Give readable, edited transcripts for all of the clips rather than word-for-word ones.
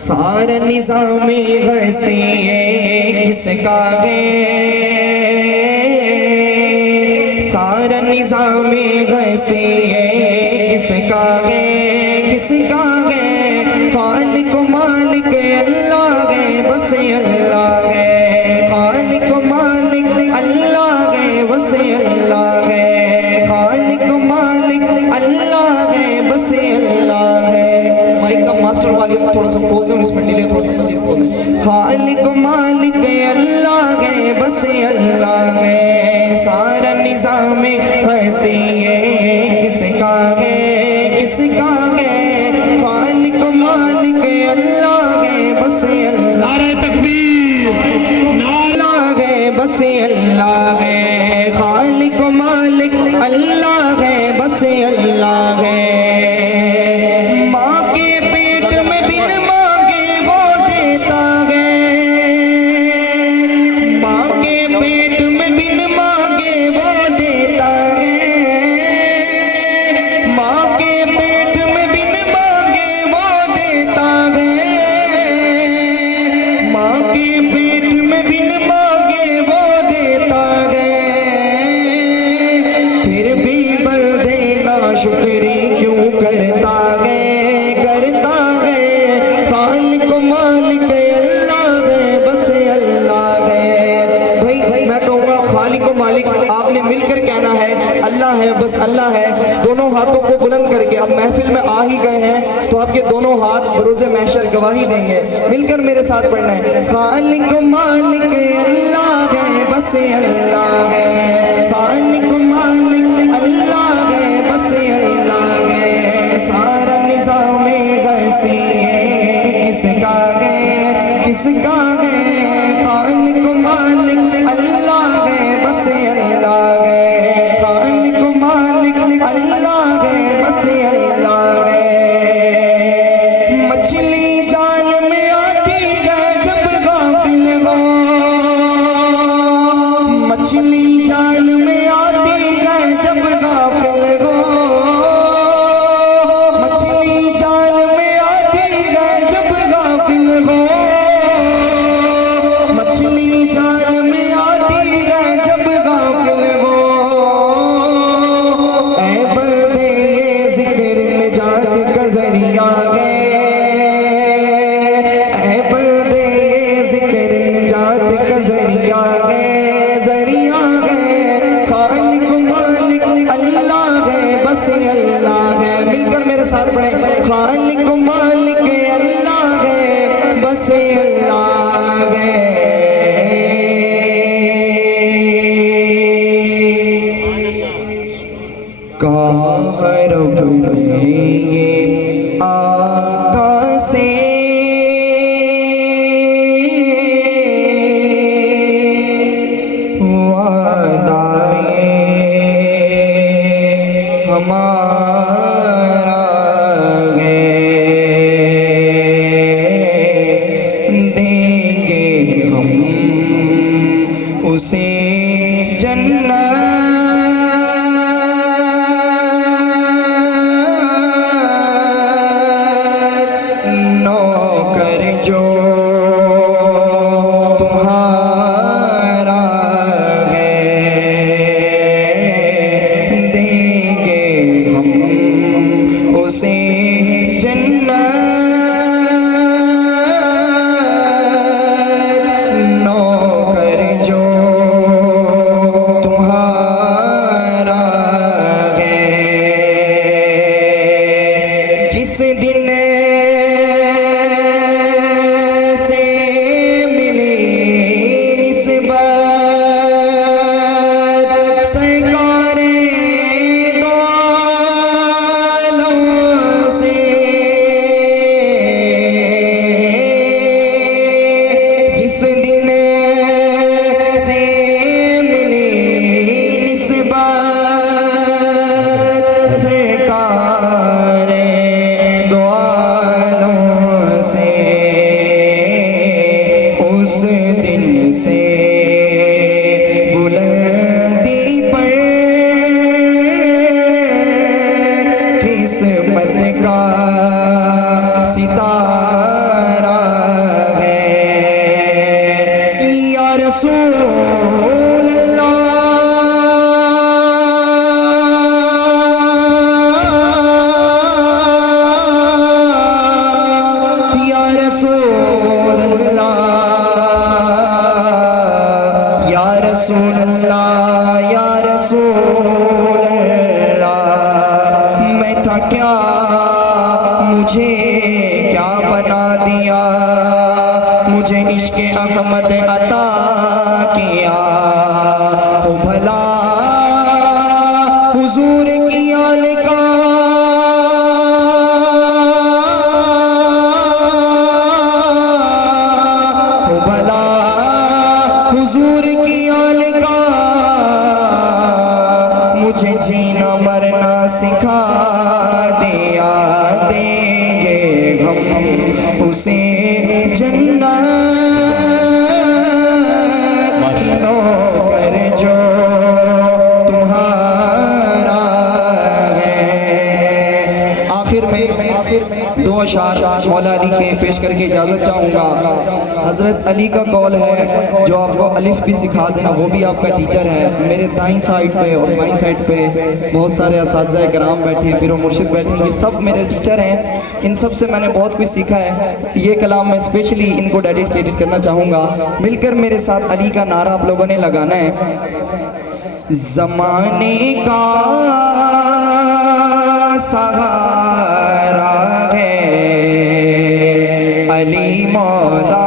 सारा निज़ामे हस्ती किसका है, सारा निज़ामे हस्ती किसका है, किसका है। खालिक मालिक अल्लाह है, बस अल्लाह है। खालिक मालिक अल्लाह है, बस अल्लाह है। खालिक मालिक अल्लाह है, बस अल्लाह है। माइक का मास्टर वॉल्यूम थोड़ा सा खोल दो, इसमें डिले थोड़ा सा मज़ीद खोल दो। खालिक मालिक अल्लाह है, बस अल्लाह है। सारा निज़ाम हस्ती किसका है, किसका है। खालिक मालिक अल्लाह है, बस अल्लाह। नारे तकबीर, नारा है, बस अल्लाह है। खालिक मालिक अल्लाह है, बस अल्लाह है। माँ के पेट में बिन मांगे वो देता है, माँ के पेट में बिन मांगे वो देता है। माँ के पेट में बिन मांगे वो देता है। माँ के पेट में बिन मांगे वो देता है। फिर भी बंदे नाशुक्री क्यों करता है, करता है। खालिक मालिक अल्लाह है, बस अल्लाह है। भाई मैं कहूँगा खालिक मालिक आपने मिलकर कहना है, अल्लाह है, बस अल्लाह है। दोनों हाथों को बुलंद करके अब महफिल में आ ही गए हैं तो आपके दोनों हाथ बरोज़े महशर गवाही देंगे। मिलकर मेरे साथ पढ़ना है। खालिक मालिक अल्लाह है, बस अल्लाह है। खालिक मालिक अल्लाह है, बस अल्लाह है। सारा निज़ामे हस्ती किसका है, किसका है। खालिक मालिक अल्लाह है, बस अल्लाह है। खालिक मालिक अल्लाह है, बस अल्लाह है। मछली जाल में आती है जब गाफिल हो, मछली जाल में आती है जब गाफिल हो। मछली जाल में आती है जब गाफिल हो। मछली जाल में आती है जब गाफिल हो। ऐ बंदे ये जिक्र निजात का ज़रिया है। ऐ बंदे ये जिक्र निजात का ज़रिया है, ज़रिया है। खालिक मालिक अल्लाह है, बस अल्लाह है। मिलकर मेरे साथ पढ़े। खालिक मालिक अल्लाह है, बस अल्लाह है। कहा रब ने ये आका से वादा हमारा है। रसूल अल्लाह, या रसूल अल्लाह, या रसूल अल्लाह। मैं था क्या, मुझे क्या बना दिया, मुझे इश्क़ अहमद अता किया। ओ भला हुजूर की आल का हुजूर की आल का मुझे जीना मरना सिखा दिया। देंगे हम उसे जन्नत नौकर जो तुम्हारा है। आखिर में दो अशार मौला अली के पेश करके इजाज़त चाहूँगा। हज़रत अली का कौल है, जो आपको अलिफ भी सिखा देना, वो भी आपका टीचर है। मेरे दाईं साइड पे और बाईं साइड पे बहुत सारे असातिज़ा किराम बैठे, पीर मुर्शिद बैठे, ये सब मेरे टीचर हैं। इन सब से मैंने बहुत कुछ सीखा है। ये कलाम मैं स्पेशली इनको डेडिकेट करना चाहूँगा। मिलकर मेरे साथ अली का नारा आप लोगों ने लगाना है। ज़माने का सहारा है अली मौला,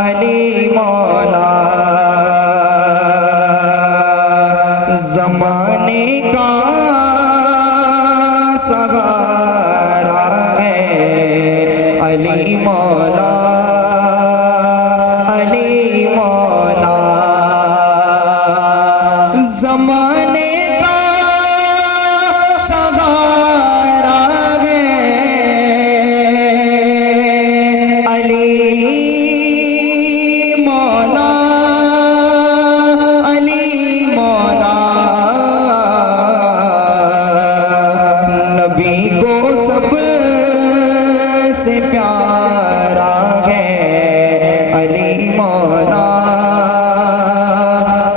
अली मौला। ज़माने का सहारा है अली मौला, अली मौला। ज़माने का सहारा है अली मौला, अली मौला। नबी को सबसे प्यारा है अली मौला,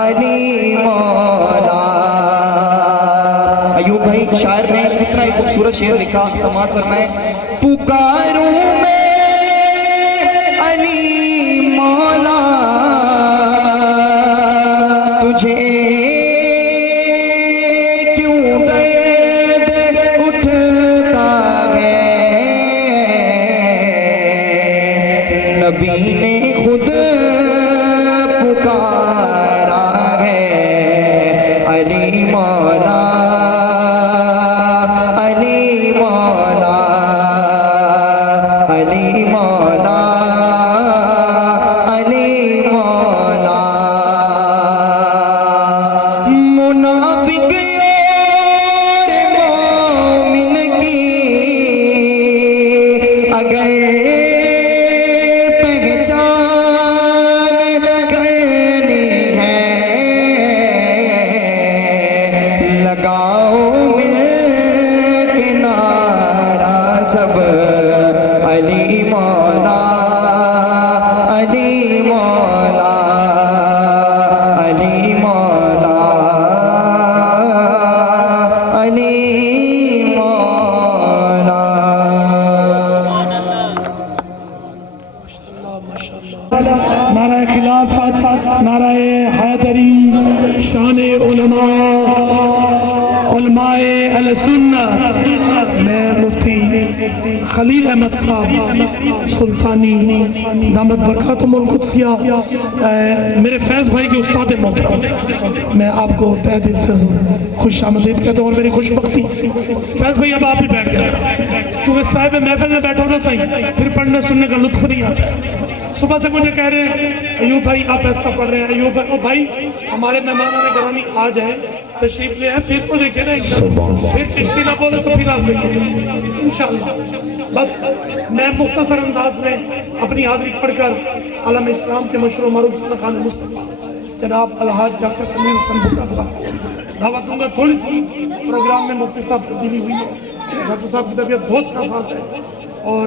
अली मौला। अयूब भाई शायर ने कितना ही खूबसूरत शेर लिखा, समाज फरमाए। पुकारूं मैं अली मौला तुझे, क्यों दर्द उठता है। नबी ने खुद पुकारा है अली मौला, अली मौला, अली मौला, अली मौला। मुनाफिक और मोमिन की अगर पहचान करनी है, लगाओ मिल के नारा सब अली मौला, अली मौला, अली मौला, अली मौला। नाराए खिलाफत, नाराए हैदरी, शान उलमा, उलमाए अहले सुन्नत। मैं मुफ्ती खलील अहमद साहब सुल्तानी दामत बरकातुहुल कुद्सिया, मेरे फैज़ भाई के उस्ताद मोहतरम, मैं आपको तहे दिल से खुश आमदीद कहता हूँ और मेरी खुशबख्ती। फैज़ भाई अब आप ही बैठ गए, क्योंकि साहिब महफिल में बैठो ना सही, फिर पढ़ने सुनने का लुत्फ नहीं आता। सुबह से मुझे कह रहे हैं अयूब भाई आप ऐसा पढ़ रहे हैं, अयूब भाई हमारे मेहमानों ने घरानी आ जाए, तशरीफ ले आए, फिर तो देखे ना, फिर चिश्ती ना बोले तो फिर आप कहिए इंशाअल्लाह। बस मैं मुख्तसर अंदाज में अपनी हाज़िरी पढ़कर आलम इस्लाम के मशहूर मरूफ सरखान मुस्तफ़ा जनाब अलहाज डॉक्टर तनवीर हुसैन भुट्टा साहब को दावत दूंगा। थोड़ी सी प्रोग्राम में मुफ्ती साहब तब्दीली हुई है, डॉक्टर साहब की तबीयत बहुत नासाज है और